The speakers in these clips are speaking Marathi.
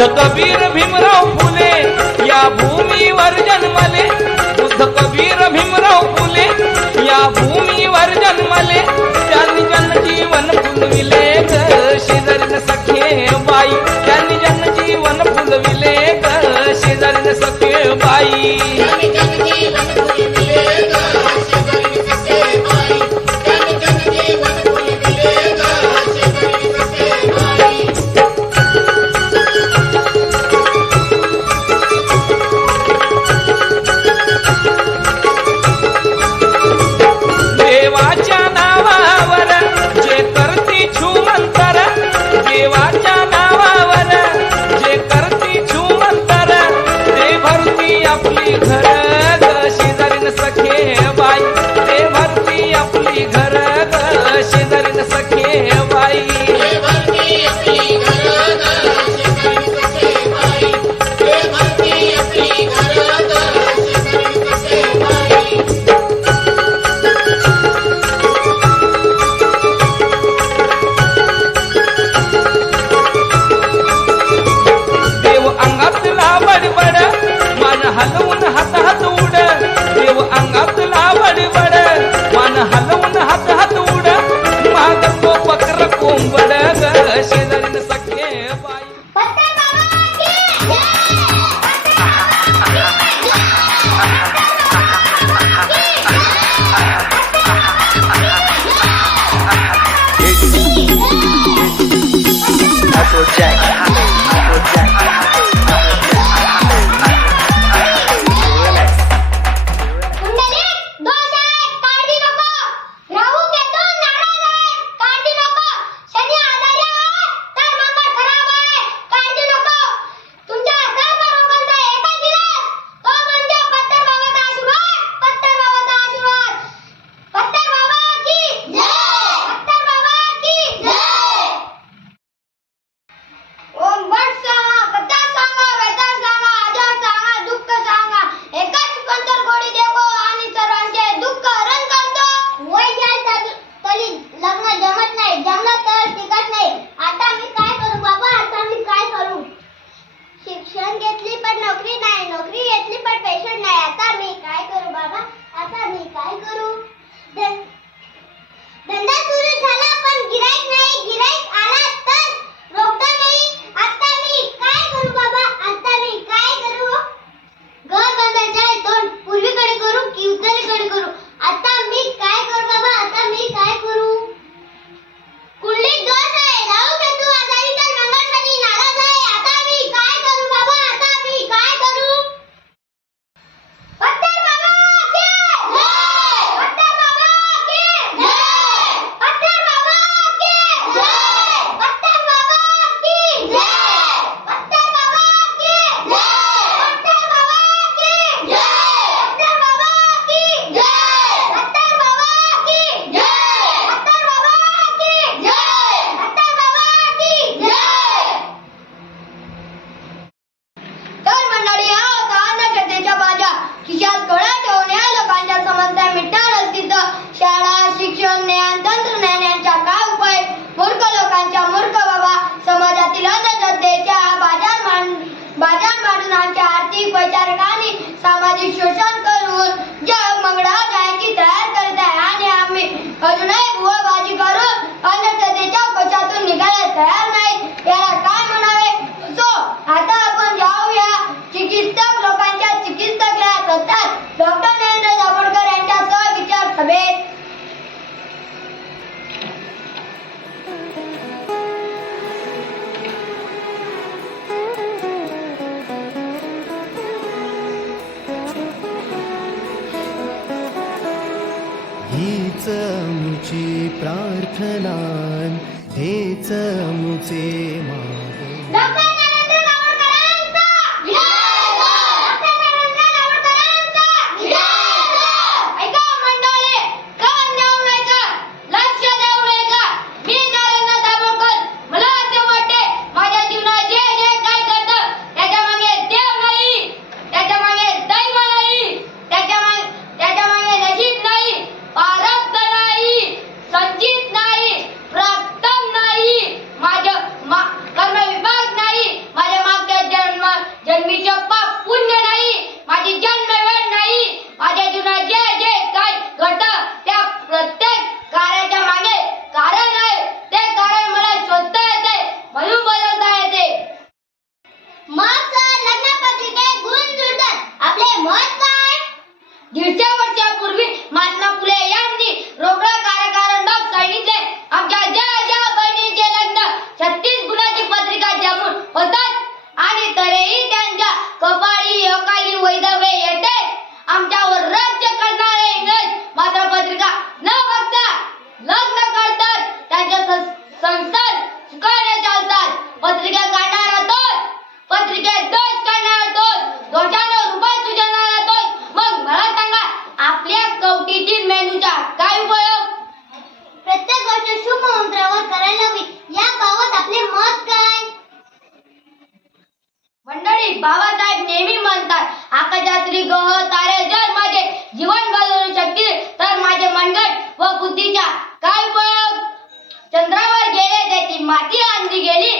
बुद्ध कबीर भीमराव फुले या भूमीवर जन्मले. बुद्ध कबीर भीमराव फुले या भूमीवर जन्मले. त्यांनी जनजीवन फुलविले शेजारी शेजारीन सखे बाई. त्यांनी जनजीवन फुलविले ग शेजारीन सखे बाई. प्रार्थना हेच मुचे मा रात्री गह तारे जर माझे जीवन बदलू शकतील. तर माझे मनगट व बुद्धीचा काय उपयोग चंद्रावर गेले त्याची माती आणली गेली.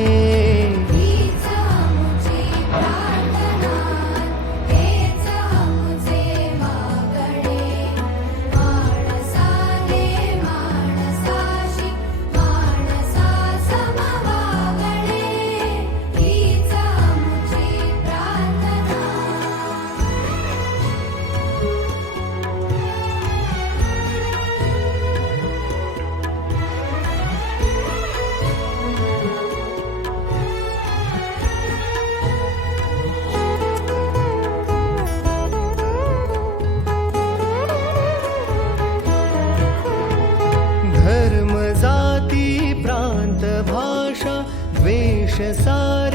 सार